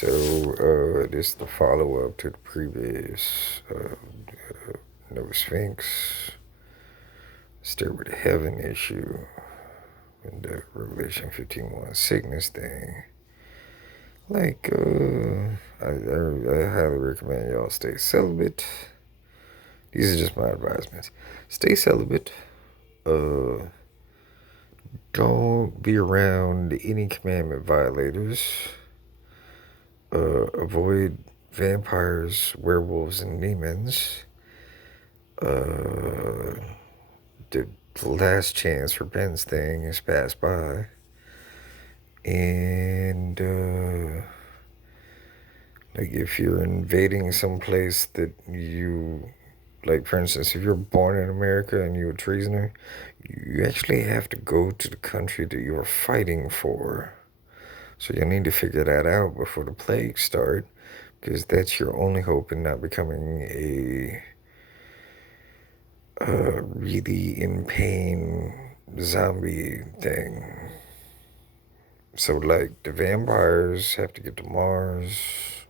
This is the follow-up to the previous No Sphinx, Stairway to Heaven issue, and the Revelation 15:1 sickness thing. I highly recommend y'all stay celibate. These are just my advisements. Stay celibate. Uh, don't be around any commandment violators. Avoid vampires, werewolves, and demons. Uh, the last chance for Ben's thing is passed by. And, if you're invading some place that for instance, if you're born in America and you're a treasoner, you actually have to go to the country that you're fighting for. So you'll need to figure that out before the plague start, because that's your only hope in not becoming a really in pain zombie thing. So, the vampires have to get to Mars,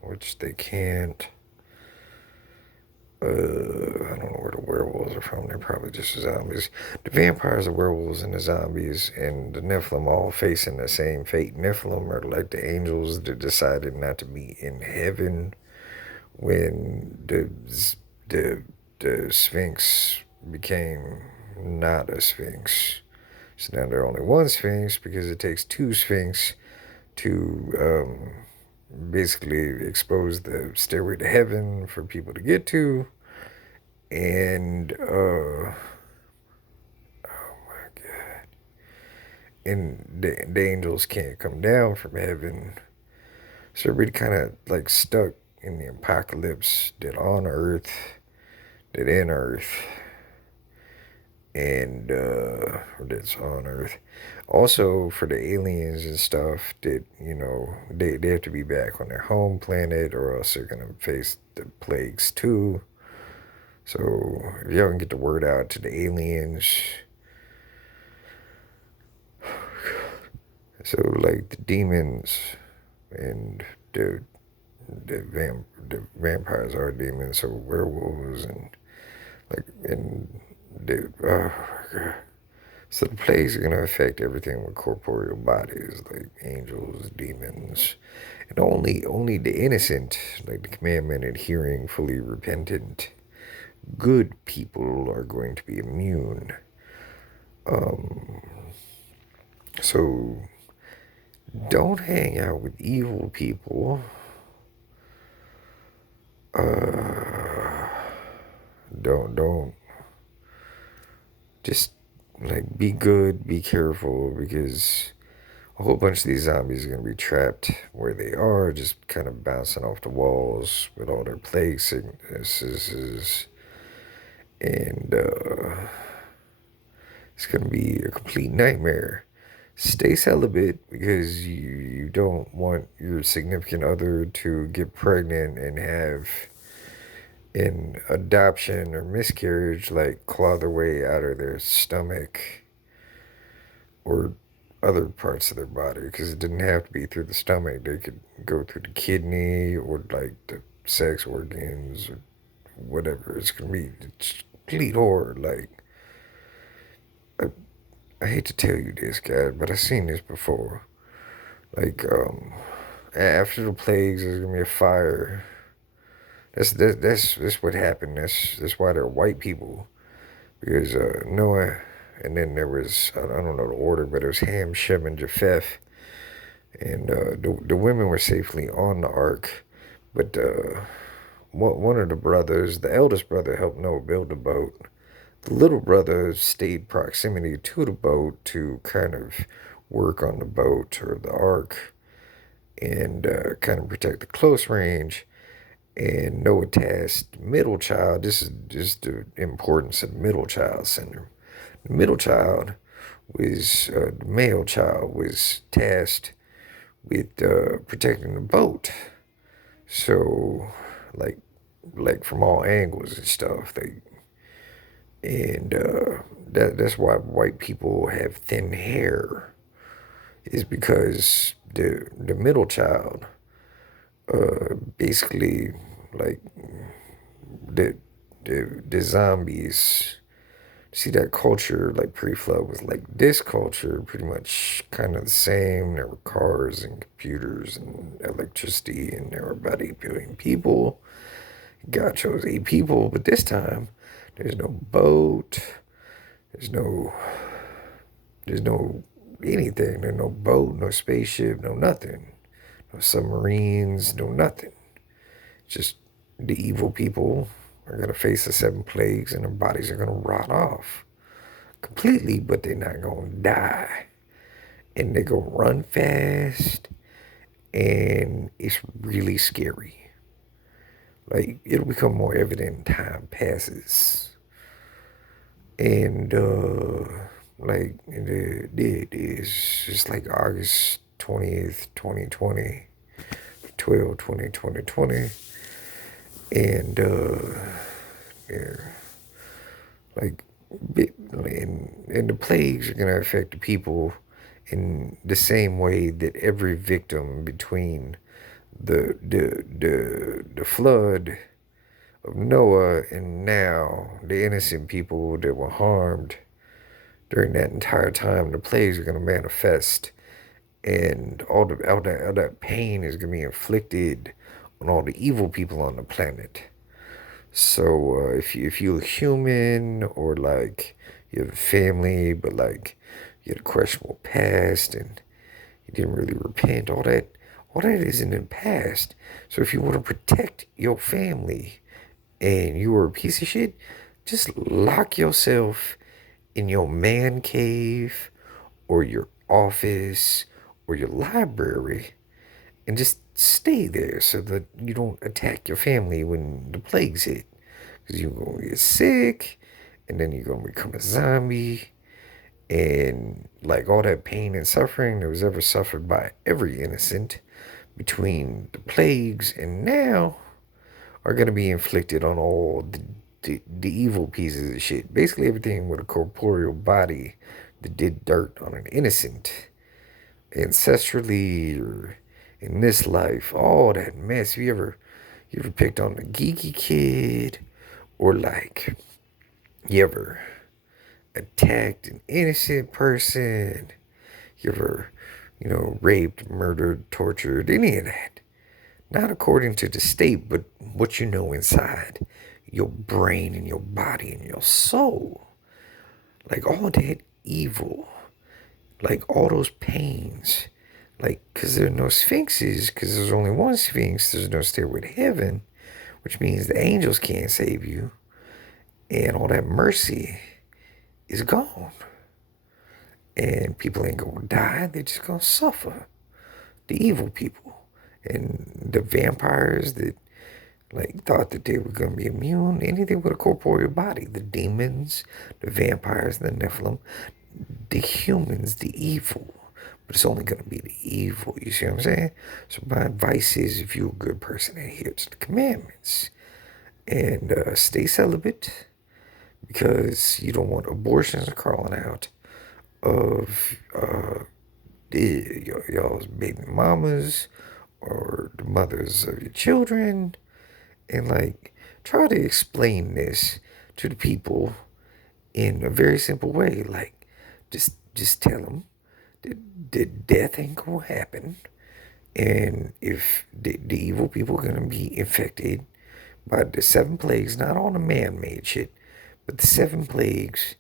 which they can't. I don't know where the werewolves are from. They're probably just zombies. The vampires, the werewolves, and the zombies, and the Nephilim all facing the same fate. Nephilim are like the angels that decided not to be in heaven when the Sphinx became not a Sphinx. So now there are only one Sphinx because it takes two Sphinx to basically expose the stairway to heaven for people to get to. And, oh my God. And the angels can't come down from heaven. So everybody kind of stuck in the apocalypse that on earth, that in earth, and that's on earth. Also, for the aliens and stuff, that they have to be back on their home planet, or else they're gonna face the plagues too. So if y'all can get the word out to the aliens, so the demons and the vampires are demons, so werewolves and the oh my God. So the plagues are gonna affect everything with corporeal bodies, like angels, demons, and only the innocent, like the commandment adhering, fully repentant, good people are going to be immune. So don't hang out with evil people. Don't just be good, be careful, because a whole bunch of these zombies are going to be trapped where they are, just kind of bouncing off the walls with all their plague sicknesses. And it's going to be a complete nightmare. Stay celibate, because you don't want your significant other to get pregnant and have an adoption or miscarriage claw their way out of their stomach or other parts of their body, because it didn't have to be through the stomach. They could go through the kidney or the sex organs or whatever. It's gonna be complete horror. I hate to tell you this, guys, but I've seen this before. Like After the plagues, there's gonna be a fire. That's what happened. That's why they're white people, because Noah, and then there was, I don't know the order, but it was Ham, Shem, and Japheth, and the women were safely on the ark, but one of the brothers, the eldest brother, helped Noah build the boat. The little brother stayed proximity to the boat to kind of work on the boat or the ark, and kind of protect the close range. And Noah tasked middle child. This is just the importance of the middle child syndrome. The middle child was, the male child was tasked with protecting the boat. So, like, from all angles and stuff. That's why white people have thin hair. Is because the middle child basically like the the zombies. See that culture like pre-flood was like this culture pretty much kind of the same. There were cars and computers and electricity, and there were about 8 billion people. God chose 8 people, but this time there's no boat. There's no there's no anything. There's no boat, no spaceship, no nothing. No submarines, no nothing. Just the evil people are gonna face the 7 plagues and their bodies are gonna rot off completely, but they're not gonna die. And they're gonna run fast, and it's really scary. Like it'll become more evident time passes. And like it is just like August 20th, 2020, 12, 20, 2020. And yeah, like and the plagues are gonna affect the people in the same way that every victim between the flood of Noah and now the innocent people that were harmed during that entire time, the plagues are gonna manifest, and all that pain is gonna be inflicted on all the evil people on the planet. So if you're human, or like you have a family, but like you had a questionable past and you didn't really repent, all that is in the past. So if you want to protect your family and you were a piece of shit, just lock yourself in your man cave or your office or your library and just stay there so that you don't attack your family when the plagues hit. Because you're going to get sick, and then you're going to become a zombie. And like all that pain and suffering that was ever suffered by every innocent between the plagues and now are going to be inflicted on all the evil pieces of shit. Basically, everything with a corporeal body that did dirt on an innocent, ancestrally or in this life, all that mess. You ever picked on a geeky kid, or like you ever attacked an innocent person? You ever, raped, murdered, tortured, any of that? Not according to the state, but what you know inside your brain and your body and your soul. Like all that evil, like all those pains. Like, because there are no sphinxes, because there's only one sphinx, there's no stairway to heaven, which means the angels can't save you. And all that mercy is gone. And people ain't gonna die, they're just gonna suffer. The evil people. And the vampires that like thought that they were gonna be immune, anything with a corporeal body. The demons, the vampires, the Nephilim, the humans, the evil. But it's only gonna be the evil, you see what I'm saying? So my advice is, if you're a good person, adhere to the commandments. And stay celibate, because you don't want abortions crawling out of y'all's baby mamas or the mothers of your children. And like, try to explain this to the people in a very simple way. Like, just tell them that death ain't gonna happen, and if the evil people are gonna be infected by the 7 plagues, not all the man-made shit, but the 7 plagues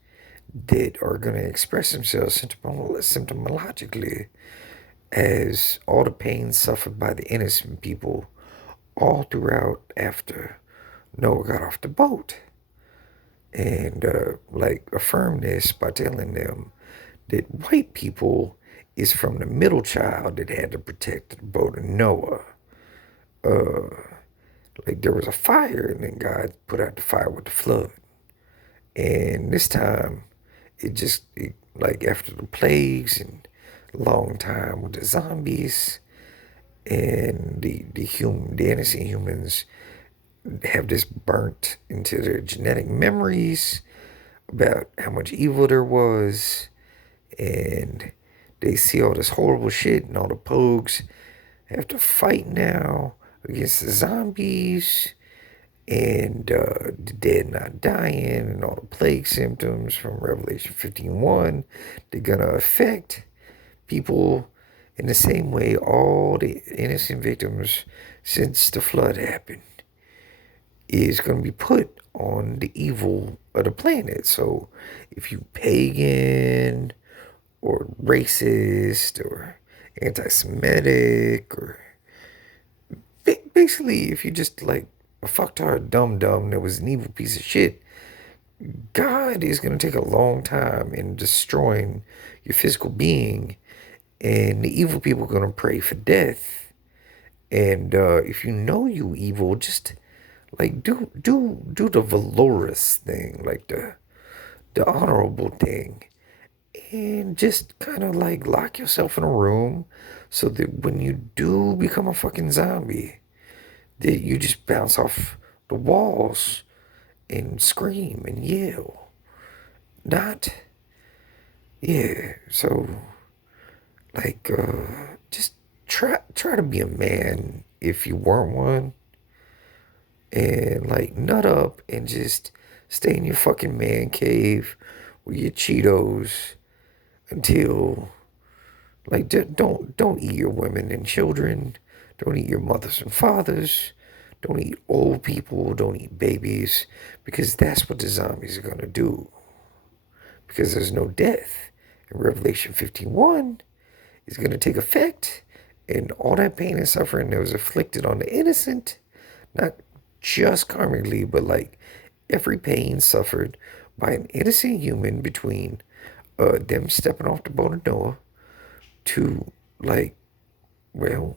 that are going to express themselves symptomologically as all the pain suffered by the innocent people all throughout after Noah got off the boat. And like affirm this by telling them that white people is from the middle child that had to protect the boat of Noah. Like there was a fire, and then God put out the fire with the flood. And this time, like after the plagues and long time with the zombies and the innocent humans have this burnt into their genetic memories about how much evil there was, and they see all this horrible shit, and all the pogues have to fight now against the zombies and the dead not dying and all the plague symptoms from Revelation 15:1. They're gonna affect people in the same way all the innocent victims since the flood happened is going to be put on the evil of the planet. So if you pagan or racist or anti-Semitic or basically if you just like a fucktard dum dum that was an evil piece of shit, God is going to take a long time in destroying your physical being, and the evil people are going to pray for death. And if you know you evil, just like do the valorous thing, like the honorable thing, and just kind of like lock yourself in a room so that when you do become a fucking zombie, that you just bounce off the walls and scream and yell. Not, yeah. So like, just try to be a man if you weren't one, and like nut up and just stay in your fucking man cave with your Cheetos until like don't eat your women and children, don't eat your mothers and fathers, don't eat old people, don't eat babies, because that's what the zombies are gonna do. Because there's no death. In Revelation 15:1 is gonna take effect, and all that pain and suffering that was inflicted on the innocent, not just karmically, but like every pain suffered by an innocent human between them stepping off the boat of Noah to like, well,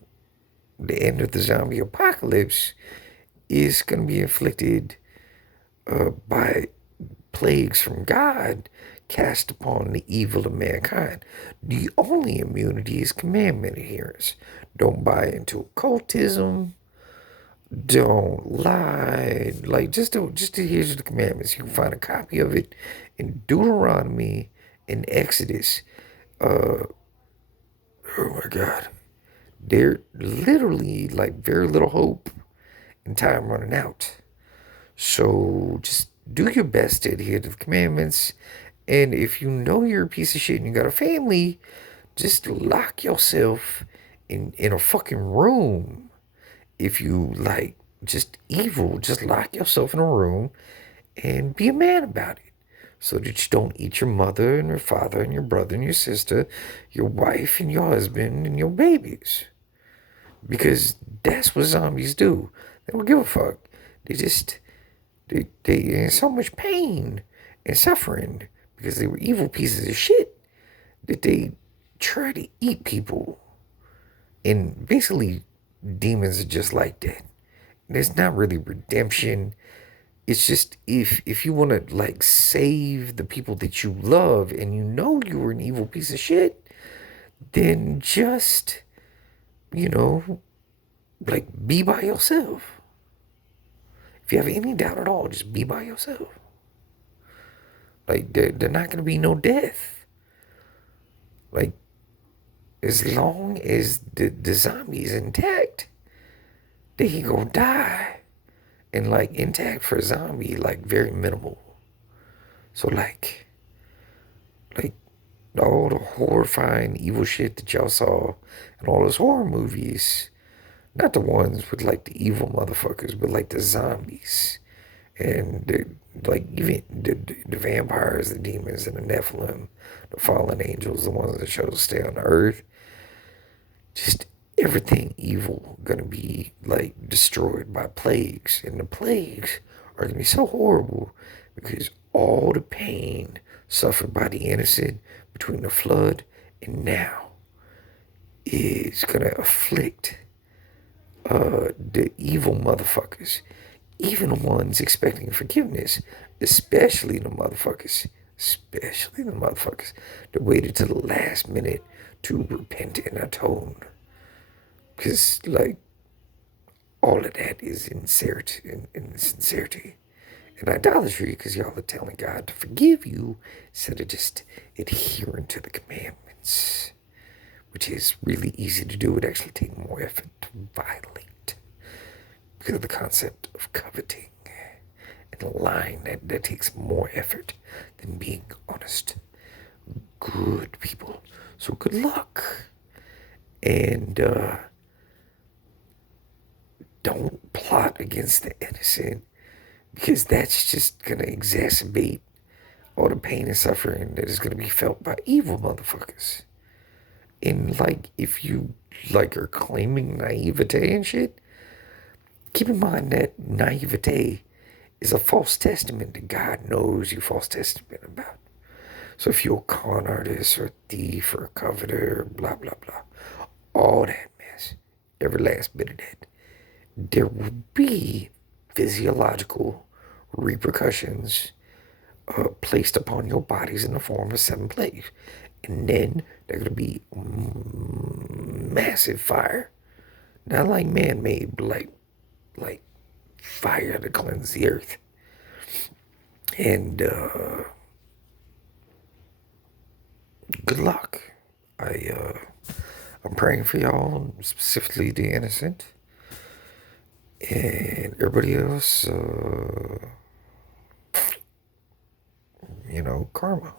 the end of the zombie apocalypse is going to be inflicted by plagues from God cast upon the evil of mankind. The only immunity is commandment adherence. Don't buy into occultism. Don't lie. Like just adhere to the commandments. You can find a copy of it in Deuteronomy and Exodus. Oh my God. There literally like very little hope and time running out. So just do your best to adhere to the commandments. And if you know you're a piece of shit and you got a family, just lock yourself in a fucking room. If you like just evil, just lock yourself in a room and be a man about it. So that you don't eat your mother and your father and your brother and your sister, your wife and your husband and your babies. Because that's what zombies do. They don't give a fuck. They just they in so much pain and suffering because they were evil pieces of shit that they try to eat people. And basically demons are just like that. There's not really redemption. It's just if you want to like save the people that you love and you know you were an evil piece of shit, then just, you know, like be by yourself. If you have any doubt at all, just be by yourself. Like they're not gonna be no death. Like as long as the zombie's intact, they can go die. And like intact for a zombie, like very minimal. So like all the horrifying evil shit that y'all saw in all those horror movies, not the ones with like the evil motherfuckers, but like the zombies and like even the vampires, the demons, and the Nephilim, the fallen angels, the ones that chose to stay on the earth. Just everything evil gonna be like destroyed by plagues, and the plagues are gonna be so horrible because all the pain suffered by the innocent between the flood and now is gonna afflict the evil motherfuckers, even the ones expecting forgiveness, especially the motherfuckers that waited to the last minute to repent and atone. Because, like, all of that is insincerity and idolatry because y'all are telling God to forgive you instead of just adhering to the commandments, which is really easy to do. It actually takes more effort to violate. because of the concept of coveting and lying that takes more effort than being honest. Good people. So good luck. And don't plot against the innocent because that's just going to exacerbate all the pain and suffering that is going to be felt by evil motherfuckers. And like, if you like are claiming naivete and shit, keep in mind that naivete is a false testament that God knows you false testament about. So if you're a con artist or a thief or a coveter, blah blah blah, all that mess, every last bit of that, there will be physiological repercussions placed upon your bodies in the form of 7 plagues. And then there's going to be massive fire. Not like man-made, but like fire to cleanse the earth. And good luck. I'm praying for y'all, specifically the innocent. And everybody else, karma.